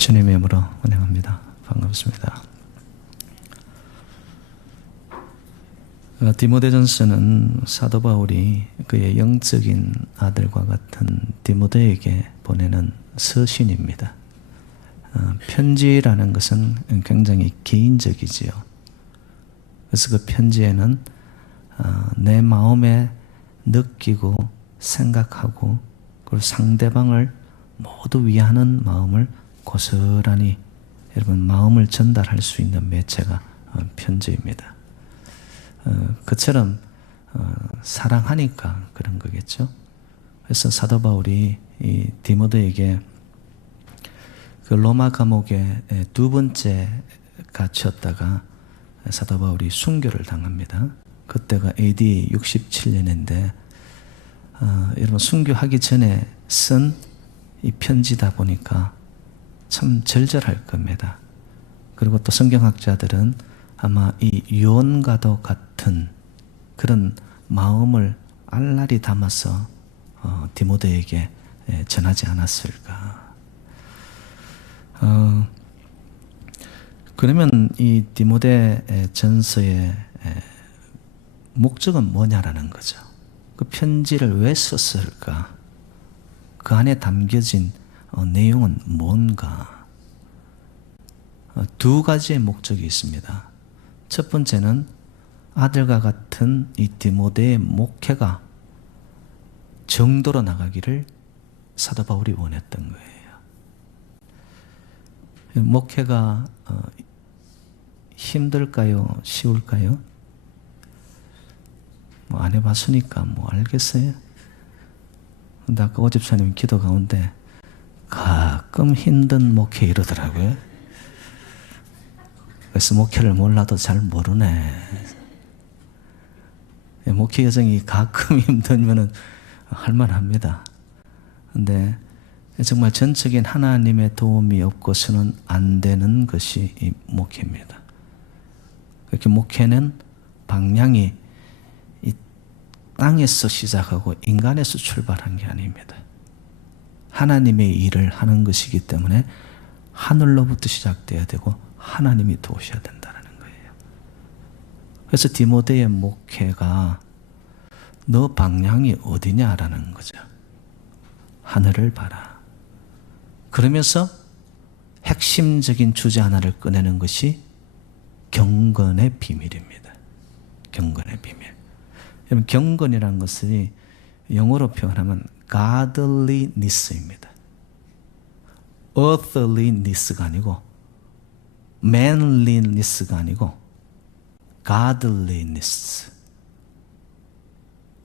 주님의 이름으로 환영합니다. 반갑습니다. 디모데전서는 사도 바울이 그의 영적인 아들과 같은 디모데에게 보내는 서신입니다. 편지라는 것은 굉장히 개인적이지요. 그래서 그 편지에는 내 마음에 느끼고 생각하고 그리고 상대방을 모두 위하는 마음을 고스란히 여러분 마음을 전달할 수 있는 매체가 편지입니다. 그처럼 사랑하니까 그런 거겠죠. 그래서 사도 바울이 이 디모데에게 그 로마 감옥에 두 번째 갇혔다가 사도 바울이 순교를 당합니다. 그때가 AD 67년인데 여러분 순교하기 전에 쓴 이 편지다 보니까 참 절절할 겁니다. 그리고 또 성경학자들은 아마 이 유언과도 같은 그런 마음을 알랄리 담아서 디모데에게 전하지 않았을까. 그러면 이 디모데 전서의 목적은 뭐냐라는 거죠. 그 편지를 왜 썼을까? 그 안에 담겨진 내용은 뭔가? 두 가지의 목적이 있습니다. 첫 번째는 아들과 같은 이 디모데의 목회가 정도로 나가기를 사도 바울이 원했던 거예요. 목회가 힘들까요? 쉬울까요? 뭐 안 해봤으니까 뭐 알겠어요? 근데 아까 오 집사님 기도 가운데 가끔 힘든 목회 이러더라고요. 그래서 목회를 몰라도 잘 모르네. 목회 여정이 가끔 힘들면은 할만합니다. 근데 정말 전적인 하나님의 도움이 없고서는 안 되는 것이 이 목회입니다. 그렇게 목회는 방향이 이 땅에서 시작하고 인간에서 출발한 게 아닙니다. 하나님의 일을 하는 것이기 때문에 하늘로부터 시작돼야 되고 하나님이 도우셔야 된다는 거예요. 그래서 디모데의 목회가 너 방향이 어디냐라는 거죠. 하늘을 봐라. 그러면서 핵심적인 주제 하나를 꺼내는 것이 경건의 비밀입니다. 경건의 비밀. 여러분 경건이라는 것이 영어로 표현하면 godliness입니다. earthliness가 아니고 manliness가 아니고 godliness.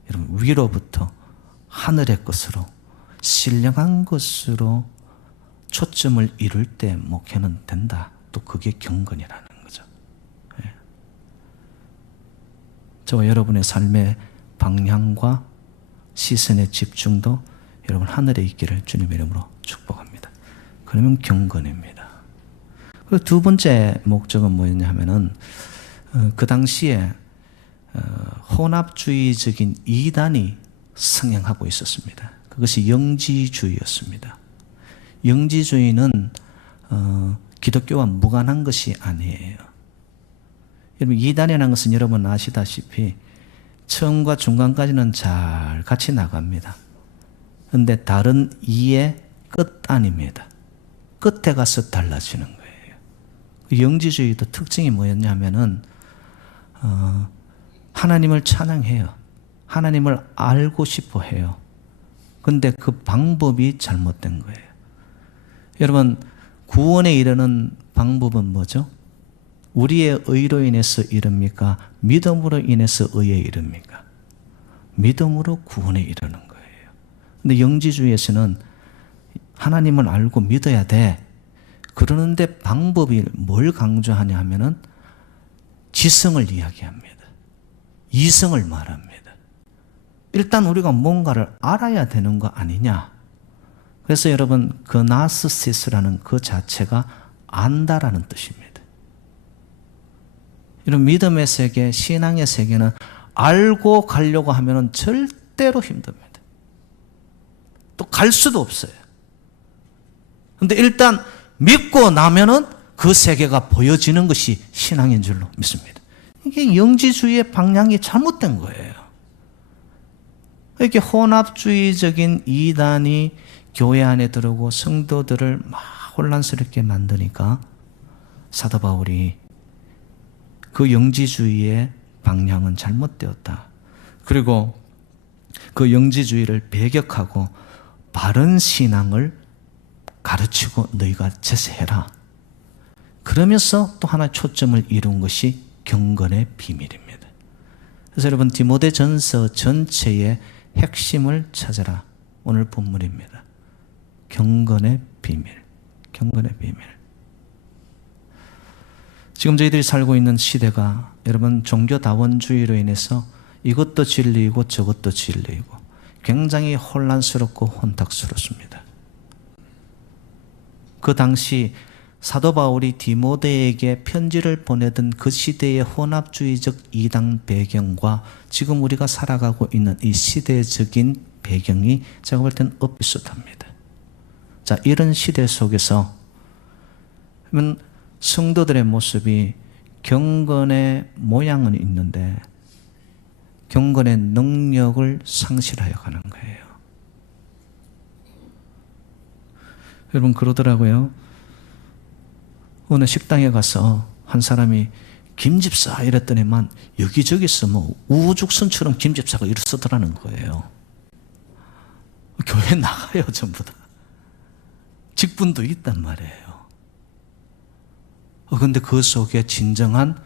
여러분 위로부터 하늘의 것으로 신령한 것으로 초점을 이룰 때 목회는 된다. 또 그게 경건이라는 거죠. 예. 저와 여러분의 삶의 방향과 시선의 집중도 여러분 하늘에 있기를 주님의 이름으로 축복합니다. 그러면 경건입니다. 그리고 두 번째 목적은 뭐였냐 하면은 그 당시에 혼합주의적인 이단이 성행하고 있었습니다. 그것이 영지주의였습니다. 영지주의는 기독교와 무관한 것이 아니에요. 여러분 이단이라는 것은 여러분 아시다시피 처음과 중간까지는 잘 같이 나갑니다. 그런데 다른 이의 끝 아닙니다. 끝에 가서 달라지는 거예요. 영지주의도 특징이 뭐였냐면은 하나님을 찬양해요. 하나님을 알고 싶어 해요. 근데 그 방법이 잘못된 거예요. 여러분 구원에 이르는 방법은 뭐죠? 우리의 의로 인해서 이릅니까? 믿음으로 인해서 의에 이릅니까? 믿음으로 구원에 이르는 거예요. 근데 영지주의에서는 하나님을 알고 믿어야 돼. 그러는데 방법이 뭘 강조하냐 하면은 지성을 이야기합니다. 이성을 말합니다. 일단 우리가 뭔가를 알아야 되는 거 아니냐. 그래서 여러분 그 나스시스라는 그 자체가 안다라는 뜻입니다. 이런 믿음의 세계, 신앙의 세계는 알고 가려고 하면 절대로 힘듭니다. 또 갈 수도 없어요. 그런데 일단 믿고 나면은 그 세계가 보여지는 것이 신앙인 줄로 믿습니다. 이게 영지주의의 방향이 잘못된 거예요. 이렇게 혼합주의적인 이단이 교회 안에 들어오고 성도들을 막 혼란스럽게 만드니까 사도 바울이 그 영지주의의 방향은 잘못되었다. 그리고 그 영지주의를 배격하고 바른 신앙을 가르치고 너희가 제세해라. 그러면서 또 하나 초점을 이룬 것이 경건의 비밀입니다. 그래서 여러분 디모데전서 전체의 핵심을 찾아라. 오늘 본문입니다. 경건의 비밀. 경건의 비밀. 지금 저희들이 살고 있는 시대가 여러분 종교다원주의로 인해서 이것도 진리이고 저것도 진리이고 굉장히 혼란스럽고 혼탁스럽습니다. 그 당시 사도 바울이 디모데에게 편지를 보내던 그 시대의 혼합주의적 이단 배경과 지금 우리가 살아가고 있는 이 시대적인 배경이 제가 볼 때는 엇비슷합니다. 자, 이런 시대 속에서 성도들의 모습이 경건의 모양은 있는데 경건의 능력을 상실하여 가는 거예요. 여러분 그러더라고요. 어느 식당에 가서 한 사람이 김집사 이랬더니만 여기저기서 뭐 우후죽순처럼 김집사가 일어서더라는 거예요. 교회 나가요 전부 다. 직분도 있단 말이에요. 그런데 그 속에 진정한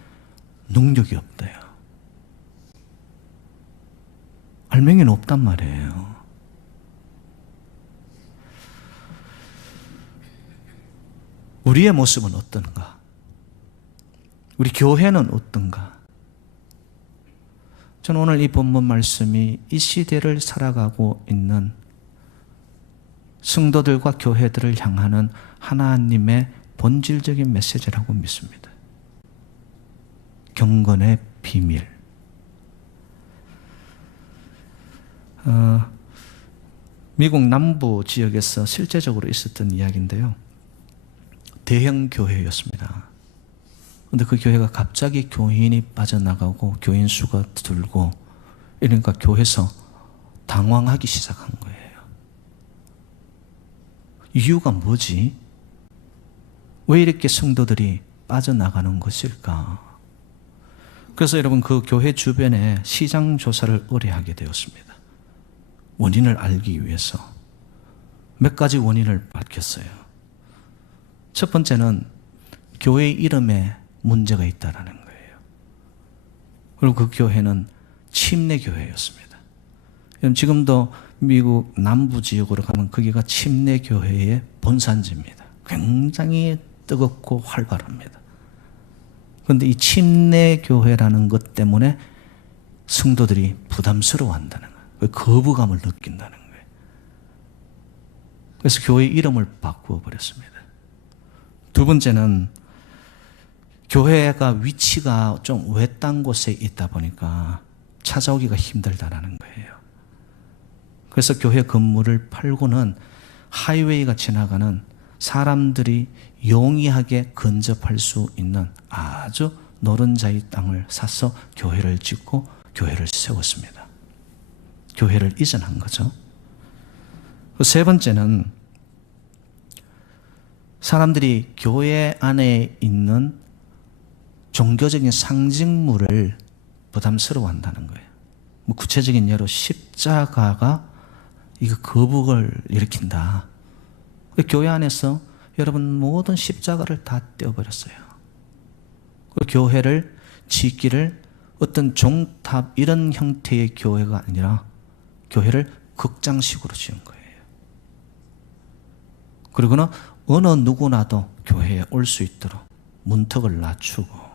능력이 없대요. 알맹이는 없단 말이에요. 우리의 모습은 어떤가? 우리 교회는 어떤가? 저는 오늘 이 본문 말씀이 이 시대를 살아가고 있는 성도들과 교회들을 향하는 하나님의 본질적인 메시지라고 믿습니다. 경건의 비밀. 미국 남부 지역에서 실제적으로 있었던 이야기인데요. 대형 교회였습니다. 그런데 그 교회가 갑자기 교인이 빠져나가고 교인 수가 줄고 이러니까 교회에서 당황하기 시작한 거예요. 이유가 뭐지? 왜 이렇게 성도들이 빠져나가는 것일까? 그래서 여러분 그 교회 주변에 시장 조사를 의뢰하게 되었습니다. 원인을 알기 위해서 몇 가지 원인을 밝혔어요. 첫 번째는 교회 이름에 문제가 있다라는 거예요. 그리고 그 교회는 침례 교회였습니다. 지금도 미국 남부 지역으로 가면 거기가 침례 교회의 본산지입니다. 굉장히 뜨겁고 활발합니다. 그런데 이 침례 교회라는 것 때문에 성도들이 부담스러워한다는 거예요. 거부감을 느낀다는 거예요. 그래서 교회 이름을 바꾸어 버렸습니다. 두 번째는 교회가 위치가 좀 외딴 곳에 있다 보니까 찾아오기가 힘들다라는 거예요. 그래서 교회 건물을 팔고는 하이웨이가 지나가는 사람들이 용이하게 근접할 수 있는 아주 노른자의 땅을 사서 교회를 짓고 교회를 세웠습니다. 교회를 이전한 거죠. 세 번째는 사람들이 교회 안에 있는 종교적인 상징물을 부담스러워한다는 거예요. 뭐 구체적인 예로 십자가가 이거 거북을 일으킨다. 교회 안에서 여러분 모든 십자가를 다 떼어버렸어요. 그 교회를 짓기를 어떤 종탑 이런 형태의 교회가 아니라 교회를 극장식으로 지은 거예요. 그리고는 어느 누구나도 교회에 올 수 있도록 문턱을 낮추고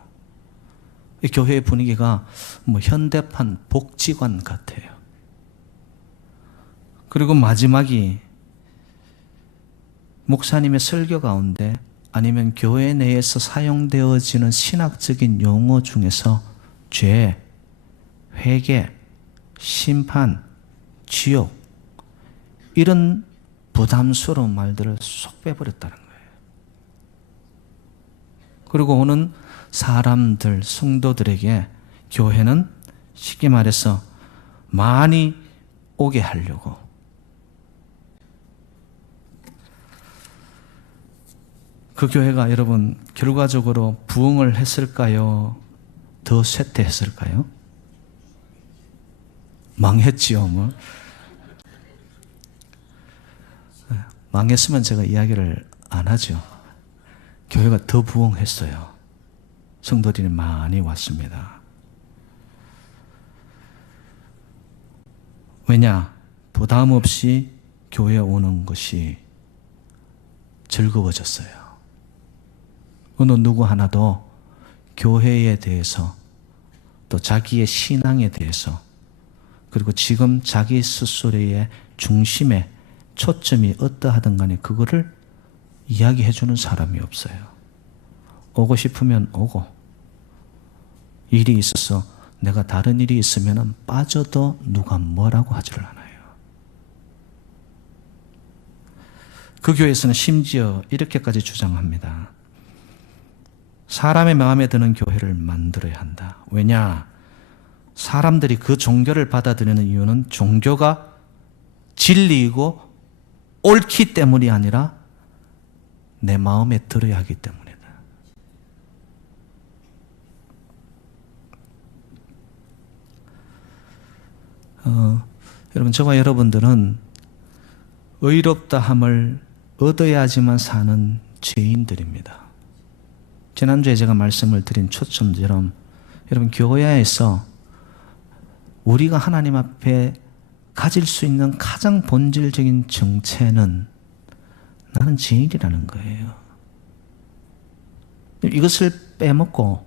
이 교회의 분위기가 뭐 현대판 복지관 같아요. 그리고 마지막이 목사님의 설교 가운데 아니면 교회 내에서 사용되어지는 신학적인 용어 중에서 죄, 회개, 심판, 지옥 이런 부담스러운 말들을 쏙 빼버렸다는 거예요. 그리고 오는 사람들, 성도들에게 교회는 쉽게 말해서 많이 오게 하려고. 그 교회가 여러분 결과적으로 부흥을 했을까요? 더 쇠퇴했을까요? 망했지요, 뭐. 망했으면 제가 이야기를 안 하죠. 교회가 더 부흥했어요. 성도들이 많이 왔습니다. 왜냐? 부담 없이 교회에 오는 것이 즐거워졌어요. 어느 누구 하나도 교회에 대해서 또 자기의 신앙에 대해서 그리고 지금 자기 스스로의 중심에 초점이 어떠하든 간에 그거를 이야기해 주는 사람이 없어요. 오고 싶으면 오고, 일이 있어서 내가 다른 일이 있으면 빠져도 누가 뭐라고 하지를 않아요. 그 교회에서는 심지어 이렇게까지 주장합니다. 사람의 마음에 드는 교회를 만들어야 한다. 왜냐? 사람들이 그 종교를 받아들이는 이유는 종교가 진리이고 옳기 때문이 아니라 내 마음에 들어야 하기 때문이다. 여러분, 저와 여러분들은 의롭다함을 얻어야지만 사는 죄인들입니다. 지난주에 제가 말씀을 드린 초점처럼 여러분, 교회에서 우리가 하나님 앞에 가질 수 있는 가장 본질적인 정체는 나는 죄인이라는 거예요. 이것을 빼먹고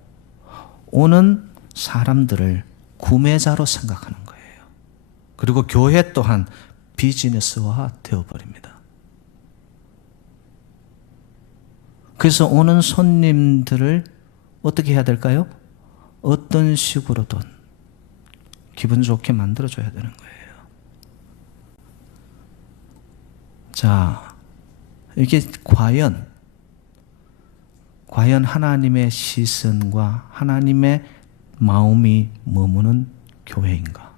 오는 사람들을 구매자로 생각하는 거예요. 그리고 교회 또한 비즈니스화 되어버립니다. 그래서 오는 손님들을 어떻게 해야 될까요? 어떤 식으로든 기분 좋게 만들어줘야 되는 거예요. 자, 이게 과연 하나님의 시선과 하나님의 마음이 머무는 교회인가?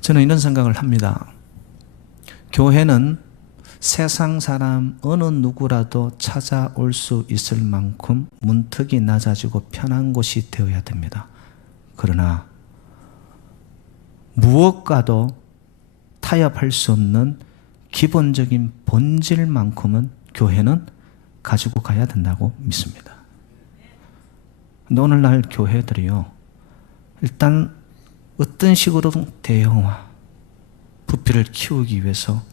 저는 이런 생각을 합니다. 교회는 세상 사람 어느 누구라도 찾아올 수 있을 만큼 문턱이 낮아지고 편한 곳이 되어야 됩니다. 그러나 무엇과도 타협할 수 없는 기본적인 본질만큼은 교회는 가지고 가야 된다고 믿습니다. 근데 오늘날 교회들이요, 일단 어떤 식으로든 대형화, 부피를 키우기 위해서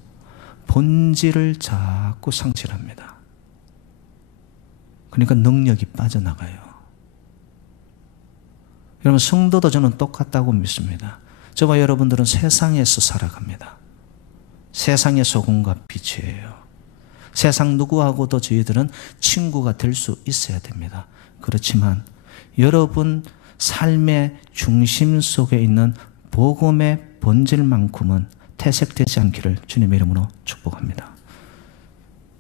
본질을 자꾸 상실합니다. 그러니까 능력이 빠져나가요. 여러분, 성도도 저는 똑같다고 믿습니다. 저와 여러분들은 세상에서 살아갑니다. 세상의 소금과 빛이에요. 세상 누구하고도 저희들은 친구가 될 수 있어야 됩니다. 그렇지만 여러분 삶의 중심 속에 있는 복음의 본질만큼은 퇴색되지 않기를 주님의 이름으로 축복합니다.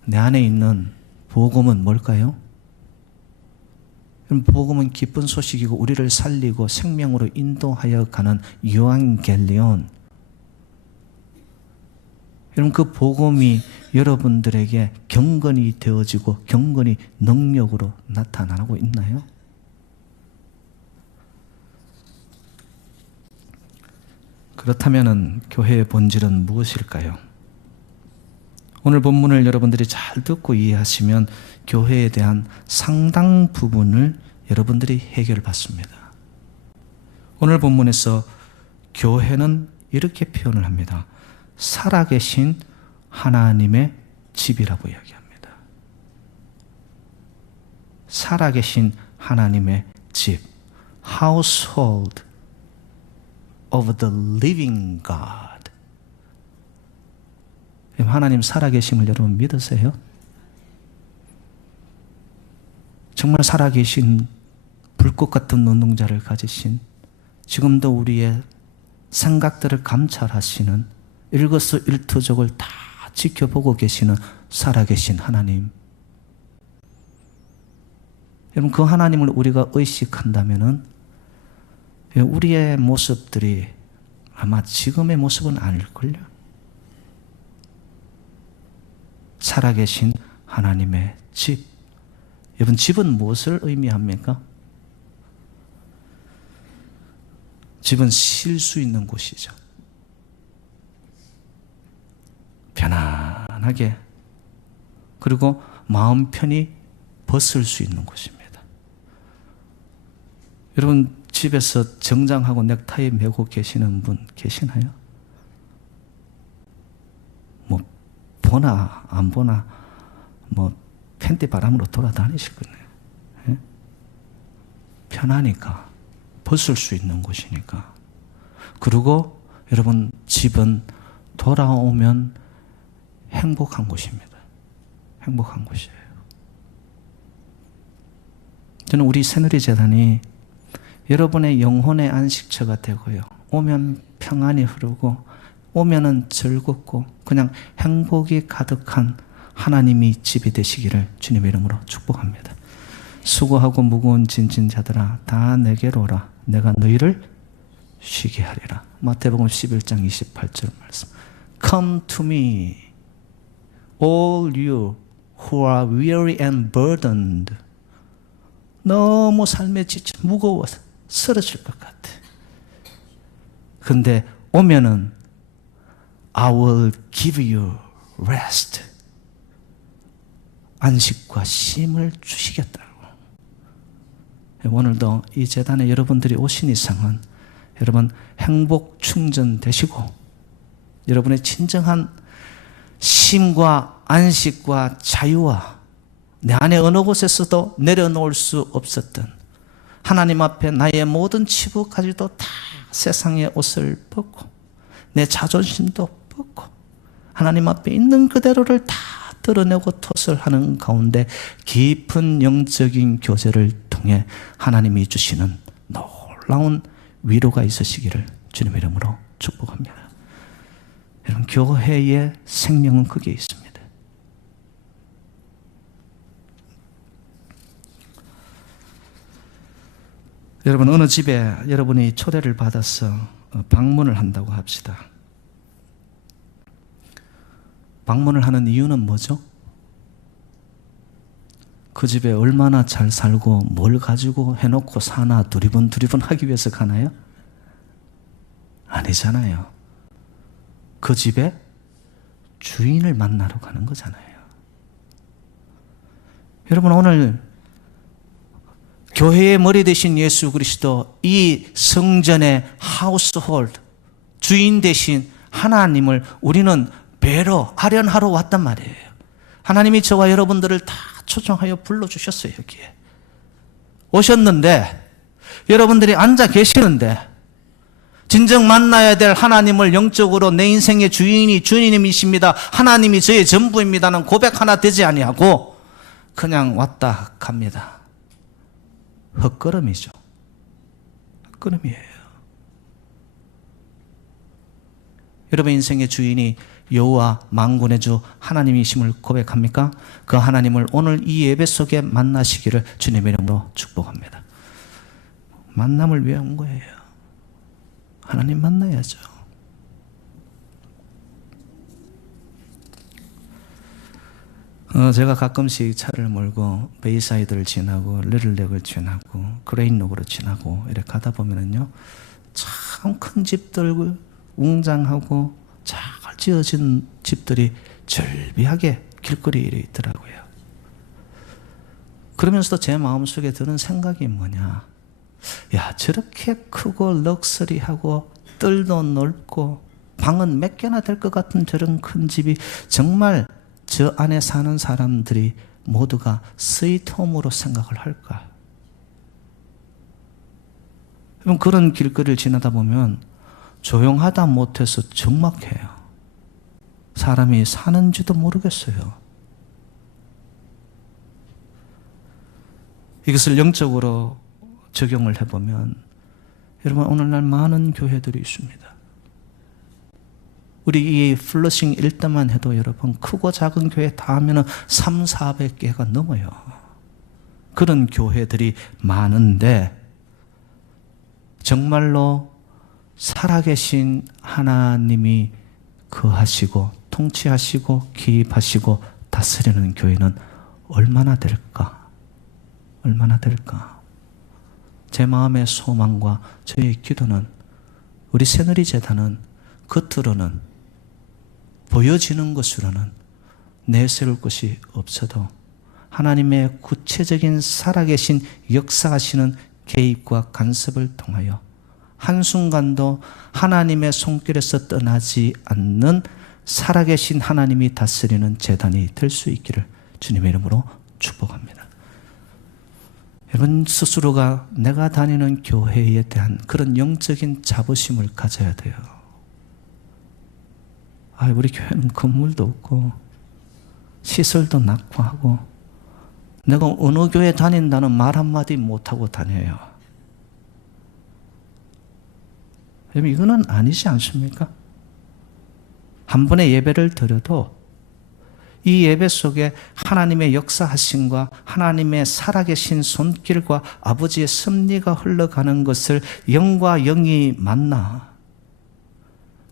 내 안에 있는 복음은 뭘까요? 복음은 기쁜 소식이고 우리를 살리고 생명으로 인도하여 가는 요한겔리온. 여러분, 그 복음이 여러분들에게 경건이 되어지고 경건이 능력으로 나타나고 있나요? 그렇다면 교회의 본질은 무엇일까요? 오늘 본문을 여러분들이 잘 듣고 이해하시면 교회에 대한 상당 부분을 여러분들이 해결받습니다. 오늘 본문에서 교회는 이렇게 표현을 합니다. 살아계신 하나님의 집이라고 이야기합니다. 살아계신 하나님의 집, household of the living God. 하나님 살아계심을 여러분 믿으세요? 정말 살아계신 불꽃 같은 눈동자를 가지신, 지금도 우리의 생각들을 감찰하시는, 일거수일투족을 다 지켜보고 계시는 살아계신 하나님. 여러분, 그 하나님을 우리가 의식한다면은 우리의 모습들이 아마 지금의 모습은 아닐걸요. 살아계신 하나님의 집. 여러분, 집은 무엇을 의미합니까? 집은 쉴 수 있는 곳이죠. 편안하게, 그리고 마음 편히 벗을 수 있는 곳입니다. 여러분, 집에서 정장하고 넥타이 메고 계시는 분 계시나요? 뭐 보나 안 보나 뭐 팬티 바람으로 돌아다니실 거네요. 예? 편하니까, 벗을 수 있는 곳이니까. 그리고 여러분, 집은 돌아오면 행복한 곳입니다. 행복한 곳이에요. 저는 우리 새누리재단이 여러분의 영혼의 안식처가 되고요, 오면 평안이 흐르고 오면은 즐겁고 그냥 행복이 가득한 하나님이 집이 되시기를 주님의 이름으로 축복합니다. 수고하고 무거운 짐진 자들아 다 내게로 오라. 내가 너희를 쉬게 하리라. 마태복음 11장 28절 말씀. Come to me, all you who are weary and burdened. 너무 삶에 지쳐 무거워서 쓰러질 것 같아. 근데 오면은 I will give you rest. 안식과 쉼을 주시겠다고. 오늘도 이 재단에 여러분들이 오신 이상은 여러분 행복 충전되시고 여러분의 진정한 쉼과 안식과 자유와 내 안에 어느 곳에서도 내려놓을 수 없었던 하나님 앞에 나의 모든 치부까지도 다 세상의 옷을 벗고 내 자존심도 벗고 하나님 앞에 있는 그대로를 다 드러내고 토설하는 가운데 깊은 영적인 교제를 통해 하나님이 주시는 놀라운 위로가 있으시기를 주님의 이름으로 축복합니다. 여러분, 교회의 생명은 그게 있습니다. 여러분, 어느 집에 여러분이 초대를 받아서 방문을 한다고 합시다. 방문을 하는 이유는 뭐죠? 그 집에 얼마나 잘 살고 뭘 가지고 해놓고 사나 두리번 하기 위해서 가나요? 아니잖아요. 그 집에 주인을 만나러 가는 거잖아요. 여러분, 오늘 교회의 머리 되신 예수 그리스도, 이 성전의 하우스홀드 주인 되신 하나님을 우리는 뵈러 아련하러 왔단 말이에요. 하나님이 저와 여러분들을 다 초청하여 불러주셨어요. 여기에 오셨는데 여러분들이 앉아 계시는데 진정 만나야 될 하나님을 영적으로 내 인생의 주인님이십니다, 하나님이 저의 전부입니다는 고백 하나 되지 아니하고 그냥 왔다 갑니다. 헛걸음이죠. 헛걸음이에요. 여러분 인생의 주인이 여호와 만군의 주 하나님이심을 고백합니까? 그 하나님을 오늘 이 예배 속에 만나시기를 주님의 이름으로 축복합니다. 만남을 위해 온 거예요. 하나님 만나야죠. 제가 가끔씩 차를 몰고 베이사이드를 지나고 리틀렉을 지나고 그레인록으로 지나고 이렇게 가다 보면은요, 참 큰 집들, 웅장하고 잘 지어진 집들이 절비하게 길거리에 있더라고요. 그러면서도 제 마음속에 드는 생각이 뭐냐, 야, 저렇게 크고 럭셔리하고 뜰도 넓고 방은 몇 개나 될 것 같은 저런 큰 집이 정말 저 안에 사는 사람들이 모두가 스위트홈으로 생각을 할까? 그런 길거리를 지나다 보면 조용하다 못해서 적막해요. 사람이 사는지도 모르겠어요. 이것을 영적으로 적용을 해보면 여러분, 오늘날 많은 교회들이 있습니다. 우리 이 플러싱 일대만 해도 여러분 크고 작은 교회 다 하면 300~400개가 넘어요. 그런 교회들이 많은데 정말로 살아계신 하나님이 거하시고 통치하시고 기입하시고 다스리는 교회는 얼마나 될까? 얼마나 될까? 제 마음의 소망과 저의 기도는 우리 새누리 재단은 겉으로는 보여지는 것으로는 내세울 것이 없어도 하나님의 구체적인 살아계신 역사하시는 개입과 간섭을 통하여 한순간도 하나님의 손길에서 떠나지 않는 살아계신 하나님이 다스리는 재단이 될 수 있기를 주님의 이름으로 축복합니다. 여러분 스스로가 내가 다니는 교회에 대한 그런 영적인 자부심을 가져야 돼요. 우리 교회는 건물도 없고 시설도 낙후하고 내가 어느 교회 다닌다는 말 한마디 못하고 다녀요. 여러분 이거는 아니지 않습니까? 한 번의 예배를 드려도 이 예배 속에 하나님의 역사하심과 하나님의 살아계신 손길과 아버지의 섭리가 흘러가는 것을 영과 영이 만나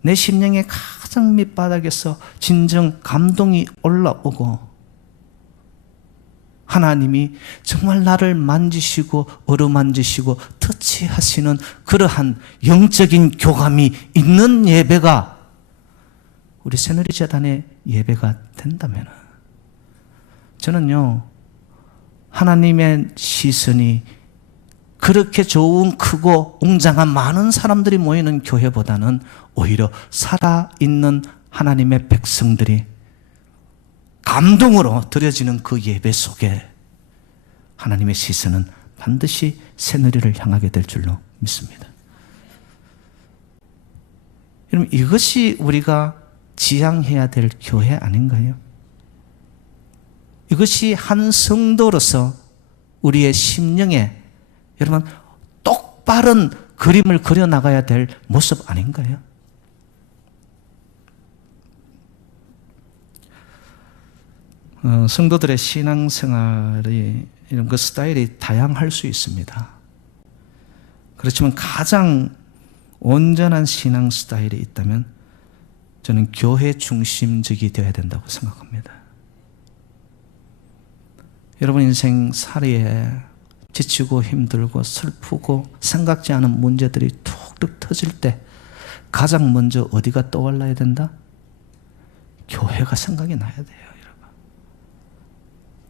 내 심령의 가장 밑바닥에서 진정 감동이 올라오고 하나님이 정말 나를 만지시고 어루만지시고 터치하시는 그러한 영적인 교감이 있는 예배가 우리 새누리 재단의 예배가 된다면 저는요 하나님의 시선이 그렇게 좋은 크고 웅장한 많은 사람들이 모이는 교회보다는 오히려 살아있는 하나님의 백성들이 감동으로 드려지는 그 예배 속에 하나님의 시선은 반드시 새누리를 향하게 될 줄로 믿습니다. 여러분 이것이 우리가 지향해야 될 교회 아닌가요? 이것이 한 성도로서 우리의 심령에 여러분 똑바른 그림을 그려나가야 될 모습 아닌가요? 성도들의 신앙생활이 이런 그 스타일이 다양할 수 있습니다. 그렇지만 가장 온전한 신앙 스타일이 있다면 저는 교회 중심적이 되어야 된다고 생각합니다. 여러분 인생 살이에 지치고 힘들고 슬프고 생각지 않은 문제들이 툭툭 터질 때 가장 먼저 어디가 떠올라야 된다? 교회가 생각이 나야 돼요.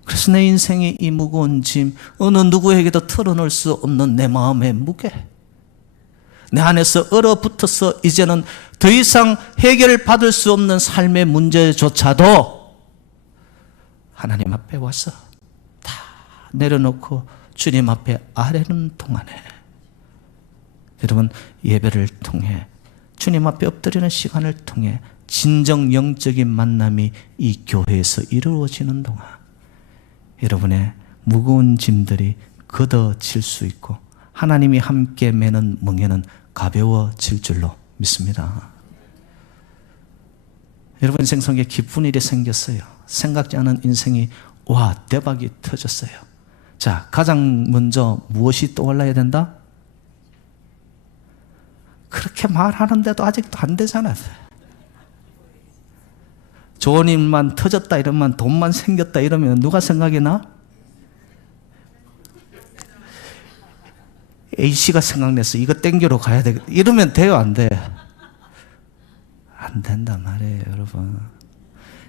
그래서 내 인생의 이 무거운 짐, 어느 누구에게도 털어놓을 수 없는 내 마음의 무게, 내 안에서 얼어붙어서 이제는 더 이상 해결받을 수 없는 삶의 문제조차도 하나님 앞에 와서 다 내려놓고 주님 앞에 아뢰는 동안에 여러분 예배를 통해 주님 앞에 엎드리는 시간을 통해 진정 영적인 만남이 이 교회에서 이루어지는 동안 여러분의 무거운 짐들이 걷어질 수 있고 하나님이 함께 매는 멍에는 가벼워질 줄로 믿습니다. 여러분 인생 속에 기쁜 일이 생겼어요. 생각지 않은 인생이 와 대박이 터졌어요. 자, 가장 먼저 무엇이 떠올라야 된다? 그렇게 말하는데도 아직도 안 되잖아요. 좋은 일만 터졌다 이러면 돈만 생겼다 이러면 누가 생각이 나? A씨가 생각났어. 이거 땡겨로 가야 되겠다. 이러면 돼요? 안 돼? 안 된단 말이에요, 여러분.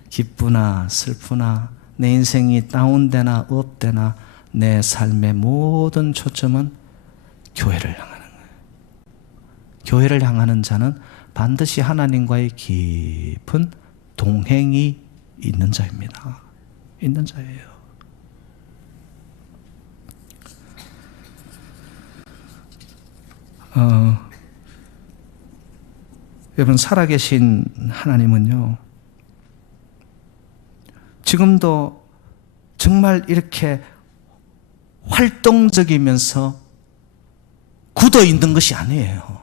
기쁘나 슬프나 내 인생이 다운되나 업되나 내 삶의 모든 초점은 교회를 향하는 거예요. 교회를 향하는 자는 반드시 하나님과의 깊은 동행이 있는 자입니다. 있는 자예요. 여러분 살아계신 하나님은요 지금도 정말 이렇게 활동적이면서 굳어 있는 것이 아니에요.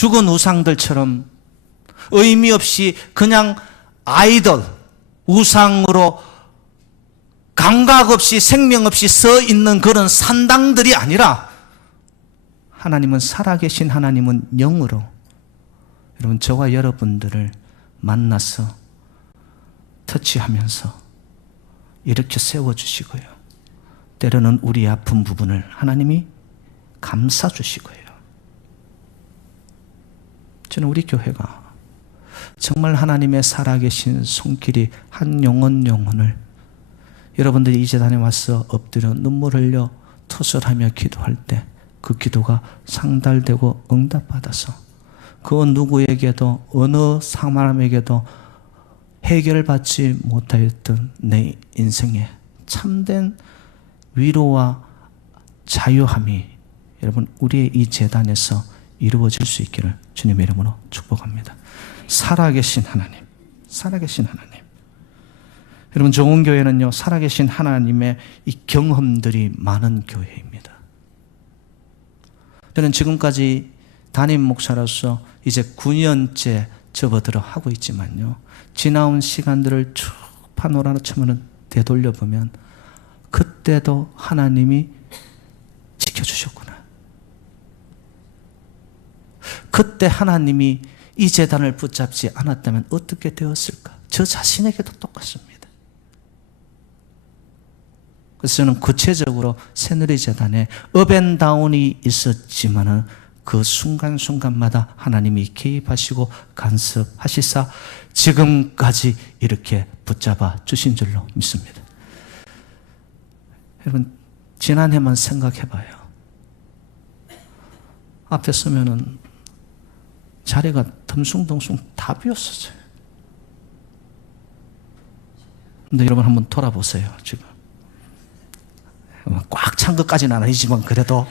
죽은 우상들처럼 의미 없이 그냥 아이돌, 우상으로 감각 없이 생명 없이 서 있는 그런 산당들이 아니라 하나님은 살아계신 하나님은 영으로 여러분 저와 여러분들을 만나서 터치하면서 이렇게 세워주시고요. 때로는 우리 아픈 부분을 하나님이 감싸주시고요. 저는 우리 교회가 정말 하나님의 살아계신 손길이 한 영혼을 여러분들이 이 재단에 와서 엎드려 눈물 흘려 토설하며 기도할 때 그 기도가 상달되고 응답받아서 그 누구에게도 어느 사람에게도 해결받지 못하였던 내 인생에 참된 위로와 자유함이 여러분 우리의 이 재단에서 이루어질 수 있기를 주님의 이름으로 축복합니다. 살아계신 하나님, 살아계신 하나님. 여러분 좋은 교회는요 살아계신 하나님의 이 경험들이 많은 교회입니다. 저는 지금까지 담임 목사로서 이제 9년째 접어들어 하고 있지만요 지나온 시간들을 쭉 파노라마처럼 되돌려보면 그때도 하나님이 지켜주셨구나. 그때 하나님이 이 재단을 붙잡지 않았다면 어떻게 되었을까? 저 자신에게도 똑같습니다. 그래서 저는 구체적으로 새누리재단에 업앤다운이 있었지만은 그 순간순간마다 하나님이 개입하시고 간섭하시사 지금까지 이렇게 붙잡아 주신 줄로 믿습니다. 여러분 지난해만 생각해봐요. 앞에 서면은 자리가 덤숭덤숭 다 비었었어요. 근데 여러분 한번 돌아보세요. 지금 꽉 찬 것까지는 아니지만 그래도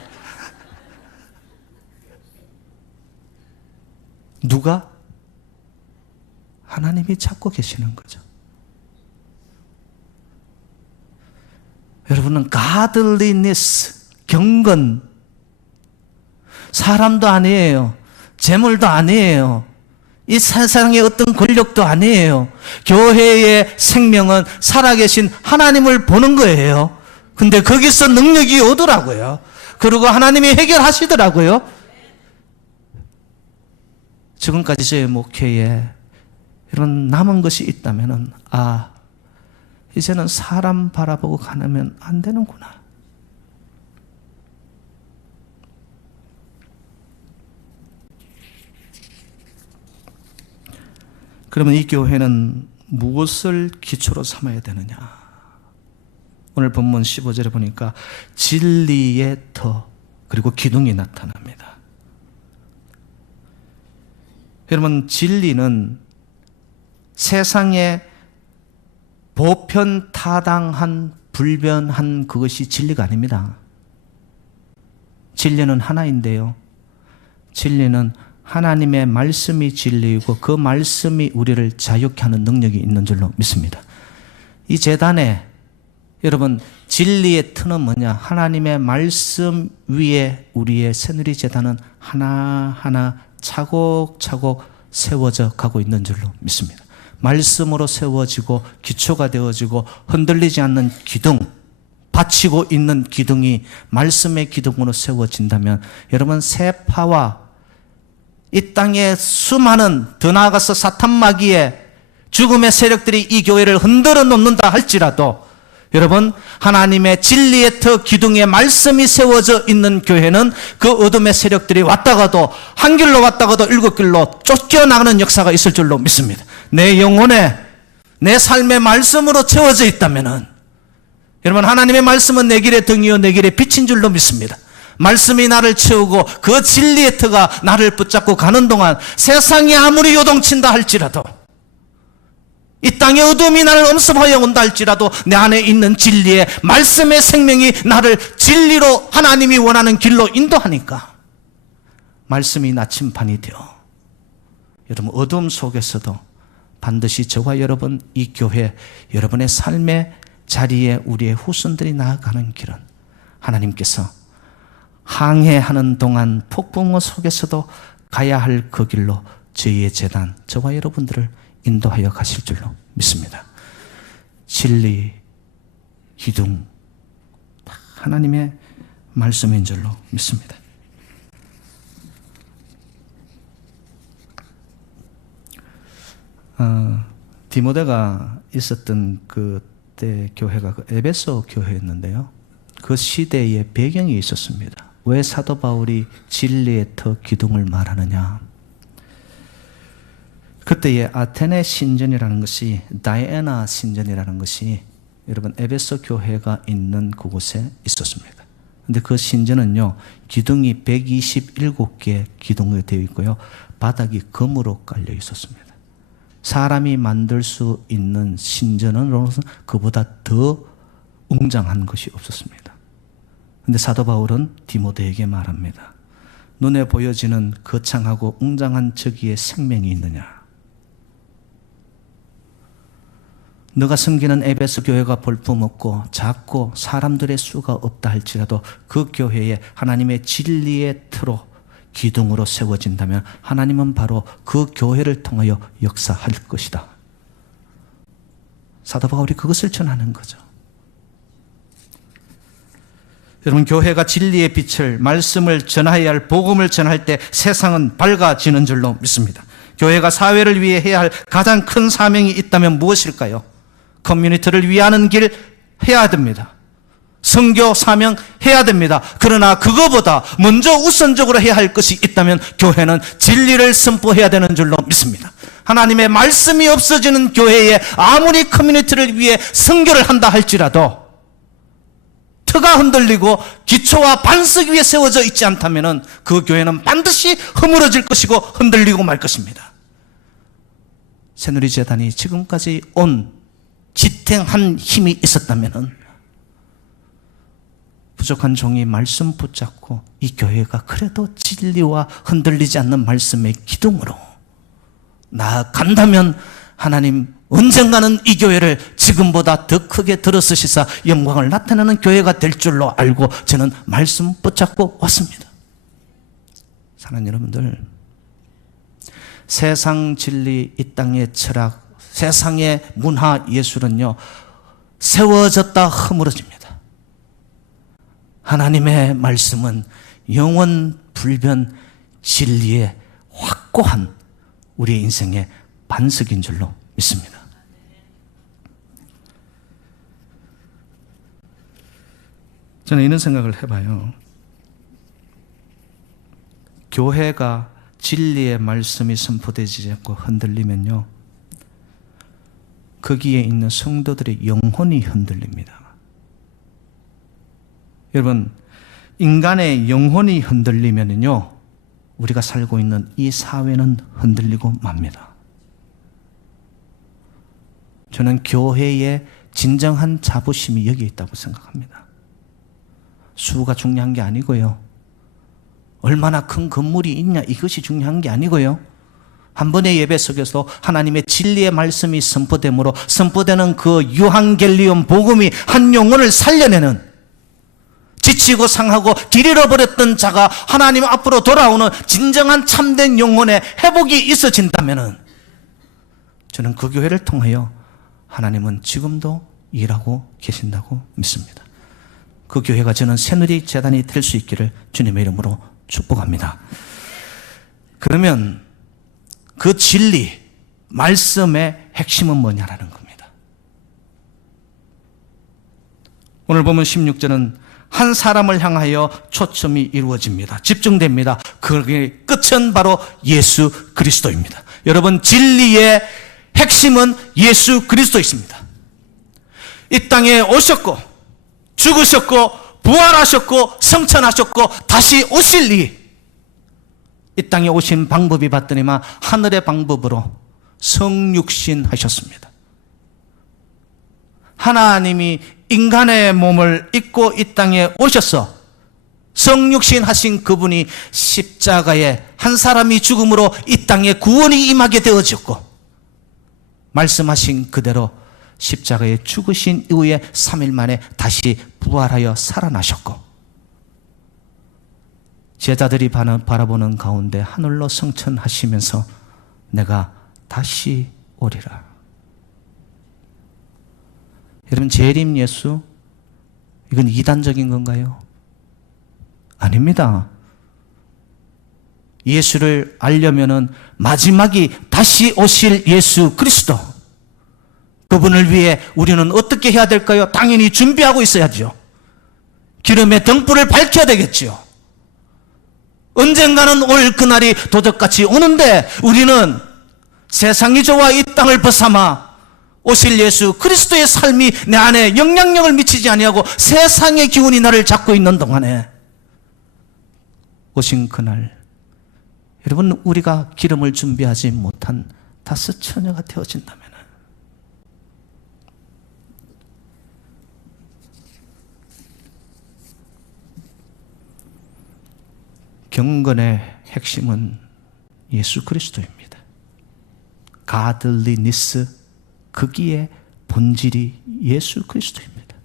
누가? 하나님이 잡고 계시는 거죠. 여러분은 godliness, 경건, 사람도 아니에요. 재물도 아니에요. 이 세상의 어떤 권력도 아니에요. 교회의 생명은 살아계신 하나님을 보는 거예요. 근데 거기서 능력이 오더라고요. 그리고 하나님이 해결하시더라고요. 지금까지 저의 목회에 이런 남은 것이 있다면은 이제는 사람 바라보고 가면 안 되는구나. 그러면 이 교회는 무엇을 기초로 삼아야 되느냐? 오늘 본문 15절에 보니까 진리의 터 그리고 기둥이 나타납니다. 여러분 진리는 세상에 보편타당한 불변한 그것이 진리가 아닙니다. 진리는 하나인데요. 진리는 하나님의 말씀이 진리이고 그 말씀이 우리를 자유케 하는 능력이 있는 줄로 믿습니다. 이 재단에 여러분 진리의 터는 뭐냐? 하나님의 말씀 위에 우리의 새누리 재단은 하나하나 차곡차곡 세워져 가고 있는 줄로 믿습니다. 말씀으로 세워지고 기초가 되어지고 흔들리지 않는 기둥, 받치고 있는 기둥이 말씀의 기둥으로 세워진다면 여러분 세파와 이 땅의 수많은 더 나아가서 사탄 마귀의 죽음의 세력들이 이 교회를 흔들어 놓는다 할지라도 여러분 하나님의 진리의 터 기둥에 말씀이 세워져 있는 교회는 그 어둠의 세력들이 왔다가도 한 길로 왔다가도 일곱 길로 쫓겨나가는 역사가 있을 줄로 믿습니다. 내 영혼에 내 삶의 말씀으로 채워져 있다면은 여러분 하나님의 말씀은 내 길의 등이요 내 길의 빛인 줄로 믿습니다. 말씀이 나를 채우고 그 진리의 터가 나를 붙잡고 가는 동안 세상이 아무리 요동친다 할지라도 이 땅의 어둠이 나를 엄습하여 온다 할지라도 내 안에 있는 진리의 말씀의 생명이 나를 진리로 하나님이 원하는 길로 인도하니까 말씀이 나침반이 되어 여러분 어둠 속에서도 반드시 저와 여러분 이 교회 여러분의 삶의 자리에 우리의 후손들이 나아가는 길은 하나님께서 항해하는 동안 폭풍우 속에서도 가야 할 그 길로 저희의 재단, 저와 여러분들을 인도하여 가실 줄로 믿습니다. 진리, 기둥, 하나님의 말씀인 줄로 믿습니다. 디모데가 있었던 그때 교회가 에베소 교회였는데요. 그 시대의 배경이 있었습니다. 왜 사도 바울이 진리의 터 기둥을 말하느냐? 그때의 아테네 신전이라는 것이, 다이애나 신전이라는 것이 여러분 에베소 교회가 있는 그곳에 있었습니다. 근데 그 신전은요, 기둥이 127개 기둥으로 되어 있고요, 바닥이 금으로 깔려 있었습니다. 사람이 만들 수 있는 신전으로는 그보다 더 웅장한 것이 없었습니다. 근데 사도 바울은 디모데에게 말합니다. 눈에 보여지는 거창하고 웅장한 저기에 생명이 있느냐? 너가 섬기는 에베소 교회가 볼품없고 작고 사람들의 수가 없다 할지라도 그 교회에 하나님의 진리의 틀로 기둥으로 세워진다면 하나님은 바로 그 교회를 통하여 역사할 것이다. 사도 바울이 그것을 전하는 거죠. 여러분, 교회가 진리의 빛을, 말씀을 전해야 할 복음을 전할 때 세상은 밝아지는 줄로 믿습니다. 교회가 사회를 위해 해야 할 가장 큰 사명이 있다면 무엇일까요? 커뮤니티를 위하는 길 해야 됩니다. 선교 사명 해야 됩니다. 그러나 그거보다 먼저 우선적으로 해야 할 것이 있다면 교회는 진리를 선포해야 되는 줄로 믿습니다. 하나님의 말씀이 없어지는 교회에 아무리 커뮤니티를 위해 선교를 한다 할지라도 터가 흔들리고 기초와 반석 위에 세워져 있지 않다면 그 교회는 반드시 허물어질 것이고 흔들리고 말 것입니다. 새누리재단이 지금까지 온 지탱한 힘이 있었다면 부족한 종이 말씀 붙잡고 이 교회가 그래도 진리와 흔들리지 않는 말씀의 기둥으로 나아간다면 하나님 언젠가는 이 교회를 지금보다 더 크게 들어서시사 영광을 나타내는 교회가 될 줄로 알고 저는 말씀 붙잡고 왔습니다. 사랑하는 여러분들, 세상 진리, 이 땅의 철학, 세상의 문화, 예술은요 세워졌다 허물어집니다. 하나님의 말씀은 영원 불변 진리의 확고한 우리의 인생의 반석인 줄로 믿습니다. 저는 이런 생각을 해봐요. 교회가 진리의 말씀이 선포되지 않고 흔들리면요, 거기에 있는 성도들의 영혼이 흔들립니다. 여러분, 인간의 영혼이 흔들리면요, 우리가 살고 있는 이 사회는 흔들리고 맙니다. 저는 교회의 진정한 자부심이 여기 있다고 생각합니다. 수가 중요한 게 아니고요, 얼마나 큰 건물이 있냐 이것이 중요한 게 아니고요, 한 번의 예배 속에서 하나님의 진리의 말씀이 선포됨으로 선포되는 그 유한겔리온 복음이 한 영혼을 살려내는, 지치고 상하고 길 잃어버렸던 자가 하나님 앞으로 돌아오는 진정한 참된 영혼의 회복이 있어진다면 저는 그 교회를 통하여 하나님은 지금도 일하고 계신다고 믿습니다. 그 교회가 저는 새누리 재단이 될 수 있기를 주님의 이름으로 축복합니다. 그러면 그 진리, 말씀의 핵심은 뭐냐라는 겁니다. 오늘 보면 16절은 한 사람을 향하여 초점이 이루어집니다. 집중됩니다. 그의 끝은 바로 예수 그리스도입니다. 여러분, 진리의 핵심은 예수 그리스도이십니다. 이 땅에 오셨고 죽으셨고 부활하셨고 성천하셨고 다시 오실 이 땅에 오신 방법이 봤더니만 하늘의 방법으로 성육신 하셨습니다. 하나님이 인간의 몸을 입고 이 땅에 오셔서 성육신 하신 그분이 십자가에 한 사람이 죽음으로 이 땅에 구원이 임하게 되어졌고, 말씀하신 그대로 십자가에 죽으신 이후에 3일 만에 다시 부활하여 살아나셨고, 제자들이 바라보는 가운데 하늘로 성천하시면서 내가 다시 오리라. 여러분, 재림 예수, 이건 이단적인 건가요? 아닙니다. 예수를 알려면은 마지막이 다시 오실 예수 그리스도, 그분을 위해 우리는 어떻게 해야 될까요? 당연히 준비하고 있어야죠. 기름의 등불을 밝혀야 되겠죠. 언젠가는 올 그날이 도적같이 오는데 우리는 세상이 좋아 이 땅을 벗삼아 오실 예수 그리스도의 삶이 내 안에 영향력을 미치지 아니하고 세상의 기운이 나를 잡고 있는 동안에 오신 그날, 여러분, 우리가 기름을 준비하지 못한 다섯 처녀가 되어진다면 경건의 핵심은 예수 그리스도입니다. 가들리니스, 거기에 본질이 예수 그리스도입니다.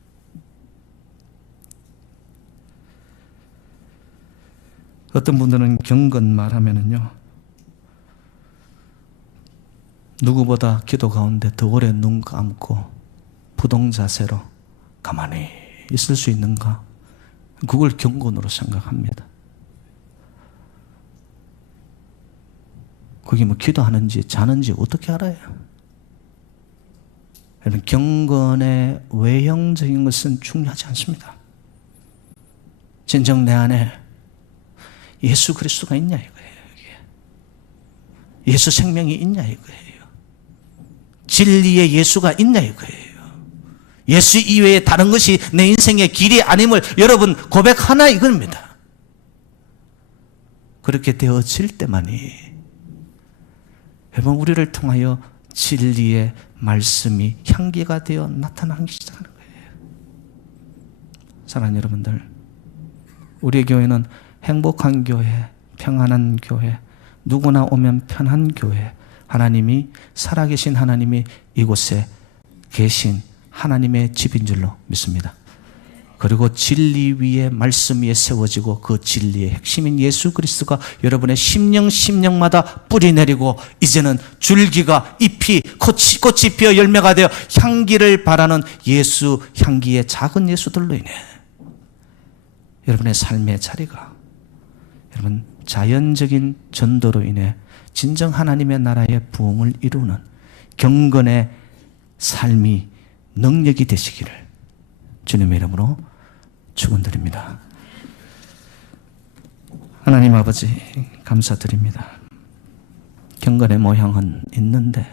어떤 분들은 경건 말하면은요, 누구보다 기도 가운데 더 오래 눈 감고 부동 자세로 가만히 있을 수 있는가? 그걸 경건으로 생각합니다. 거기 뭐 기도하는지 자는지 어떻게 알아요? 여러분, 경건의 외형적인 것은 중요하지 않습니다. 진정 내 안에 예수 그리스도가 있냐 이거예요. 예수 생명이 있냐 이거예요. 진리의 예수가 있냐 이거예요. 예수 이외에 다른 것이 내 인생의 길이 아님을 여러분 고백하나 이겁니다. 그렇게 되어질 때만이 여러분, 우리를 통하여 진리의 말씀이 향기가 되어 나타나기 시작하는 거예요. 사랑하는 여러분들, 우리의 교회는 행복한 교회, 평안한 교회, 누구나 오면 편한 교회, 하나님이, 살아계신 하나님이 이곳에 계신 하나님의 집인 줄로 믿습니다. 그리고 진리 위에 말씀 위에 세워지고 그 진리의 핵심인 예수 그리스도가 여러분의 심령마다 뿌리 내리고 이제는 줄기가 잎이 꽃이 피어 열매가 되어 향기를 바라는 예수 향기의 작은 예수들로 인해 여러분의 삶의 자리가, 여러분, 자연적인 전도로 인해 진정 하나님의 나라의 부흥을 이루는 경건의 삶이 능력이 되시기를 주님의 이름으로 축원드립니다. 하나님 아버지, 감사드립니다. 경건의 모양은 있는데